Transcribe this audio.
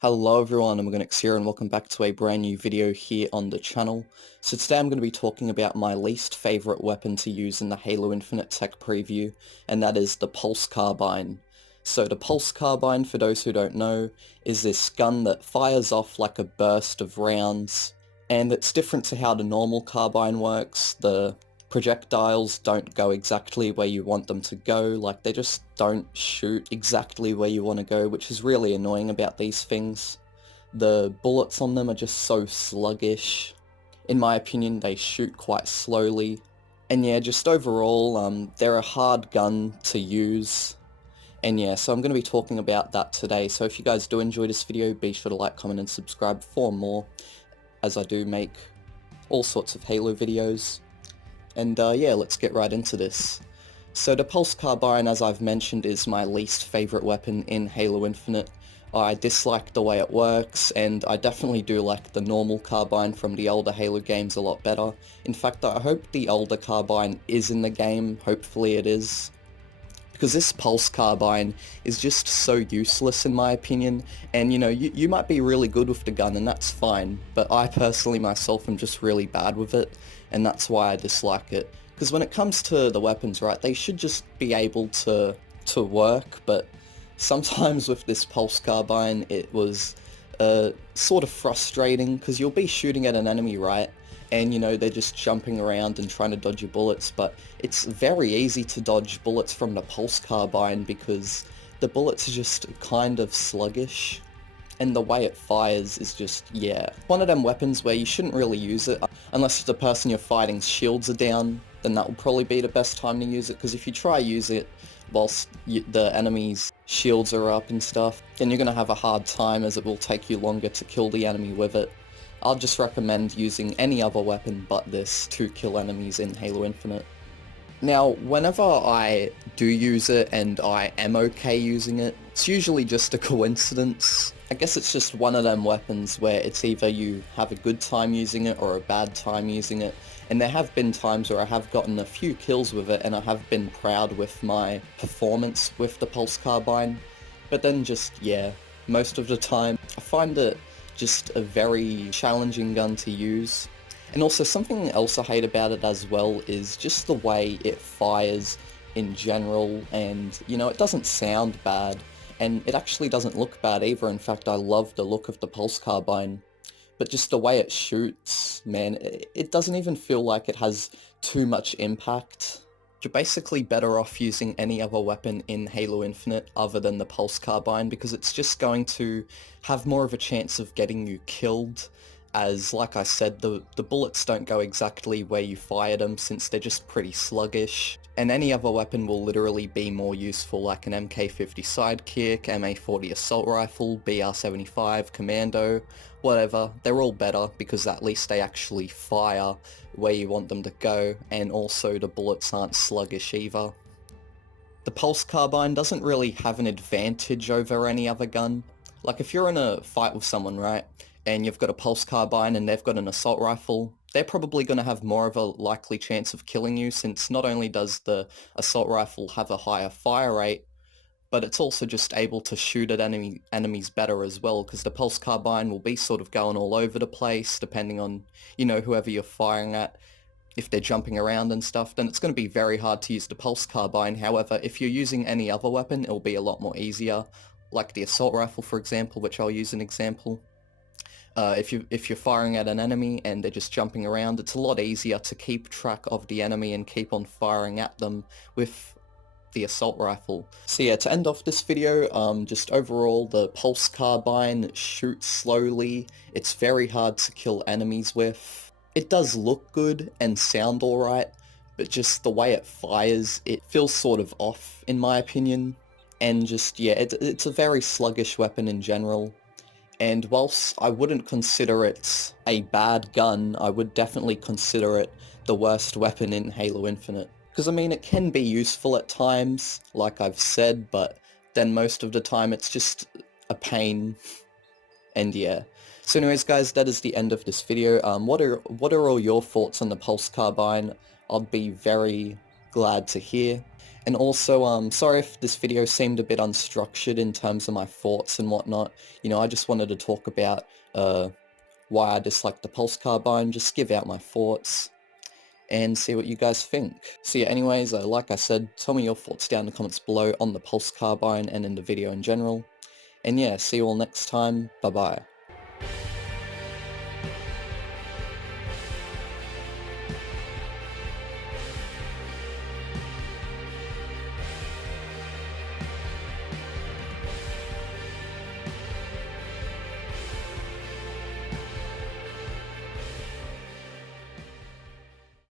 Hello everyone, Omogonix here and welcome back to a brand new video here on the channel. So today I'm going to be talking about my least favourite weapon to use in the Halo Infinite tech preview, and that is the Pulse Carbine. So the Pulse Carbine, for those who don't know, is this gun that fires off like a burst of rounds, and it's different to how the normal carbine works. The projectiles don't go exactly where you want them to go, like they just don't shoot exactly where you want to go, which is really annoying about these things. The bullets on them are just so sluggish. In my opinion, they shoot quite slowly. And yeah, just overall, they're a hard gun to use. And yeah, so I'm going to be talking about that today, so if you guys do enjoy this video, be sure to like, comment and subscribe for more, as I do make all sorts of Halo videos. And yeah, let's get right into this. So the Pulse Carbine, as I've mentioned, is my least favourite weapon in Halo Infinite. I dislike the way it works, and I definitely do like the normal carbine from the older Halo games a lot better. In fact, I hope the older carbine is in the game, hopefully it is. Because this Pulse Carbine is just so useless in my opinion, and you know, you might be really good with the gun and that's fine, but I personally myself am just really bad with it, and that's why I dislike it. Because when it comes to the weapons, right, they should just be able to work, but sometimes with this Pulse Carbine it was sort of frustrating, because you'll be shooting at an enemy, right, and you know, they're just jumping around and trying to dodge your bullets, but it's very easy to dodge bullets from the Pulse Carbine because the bullets are just kind of sluggish, and the way it fires is just, yeah. One of them weapons where you shouldn't really use it, unless the person you're fighting's shields are down, then that will probably be the best time to use it, because if you try use it whilst the enemy's shields are up and stuff, then you're going to have a hard time, as it will take you longer to kill the enemy with it. I'll just recommend using any other weapon but this to kill enemies in Halo Infinite. Now, whenever I do use it and I am okay using it, it's usually just a coincidence. I guess it's just one of them weapons where it's either you have a good time using it or a bad time using it, and there have been times where I have gotten a few kills with it and I have been proud with my performance with the Pulse Carbine, but then just, yeah, most of the time I find it just a very challenging gun to use. And also something else I hate about it as well is just the way it fires in general, and you know, it doesn't sound bad, and it actually doesn't look bad either. In fact, I love the look of the Pulse Carbine, but just the way it shoots, man, it doesn't even feel like it has too much impact. You're basically better off using any other weapon in Halo Infinite other than the Pulse Carbine, because it's just going to have more of a chance of getting you killed, as like I said, the bullets don't go exactly where you fire them since they're just pretty sluggish, and any other weapon will literally be more useful, like an MK50 Sidekick, MA40 Assault Rifle, BR75, Commando, whatever. They're all better because at least they actually fire where you want them to go, and also the bullets aren't sluggish either. The Pulse Carbine doesn't really have an advantage over any other gun. Like if you're in a fight with someone, right, and you've got a Pulse Carbine and they've got an Assault Rifle, they're probably going to have more of a likely chance of killing you, since not only does the Assault Rifle have a higher fire rate, but it's also just able to shoot at enemies better as well, because the Pulse Carbine will be sort of going all over the place depending on, you know, whoever you're firing at. If they're jumping around and stuff, then it's going to be very hard to use the Pulse Carbine. However, if you're using any other weapon, it'll be a lot more easier, like the Assault Rifle, for example, which I'll use an example. If you're firing at an enemy and they're just jumping around, it's a lot easier to keep track of the enemy and keep on firing at them with the Assault Rifle. So yeah, to end off this video, just overall, the Pulse Carbine shoots slowly, it's very hard to kill enemies with. It does look good and sound alright, but just the way it fires, it feels sort of off in my opinion. And just, yeah, it's a very sluggish weapon in general. And whilst I wouldn't consider it a bad gun, I would definitely consider it the worst weapon in Halo Infinite. Because I mean, it can be useful at times, like I've said, but then most of the time it's just a pain. And yeah. So anyways guys, that is the end of this video. What are all your thoughts on the Pulse Carbine? I'd be very glad to hear. And also, sorry if this video seemed a bit unstructured in terms of my thoughts and whatnot. You know, I just wanted to talk about why I dislike the Pulse Carbine, just give out my thoughts, and see what you guys think. So yeah, anyways, like I said, tell me your thoughts down in the comments below on the Pulse Carbine and in the video in general. And yeah, see you all next time, bye bye.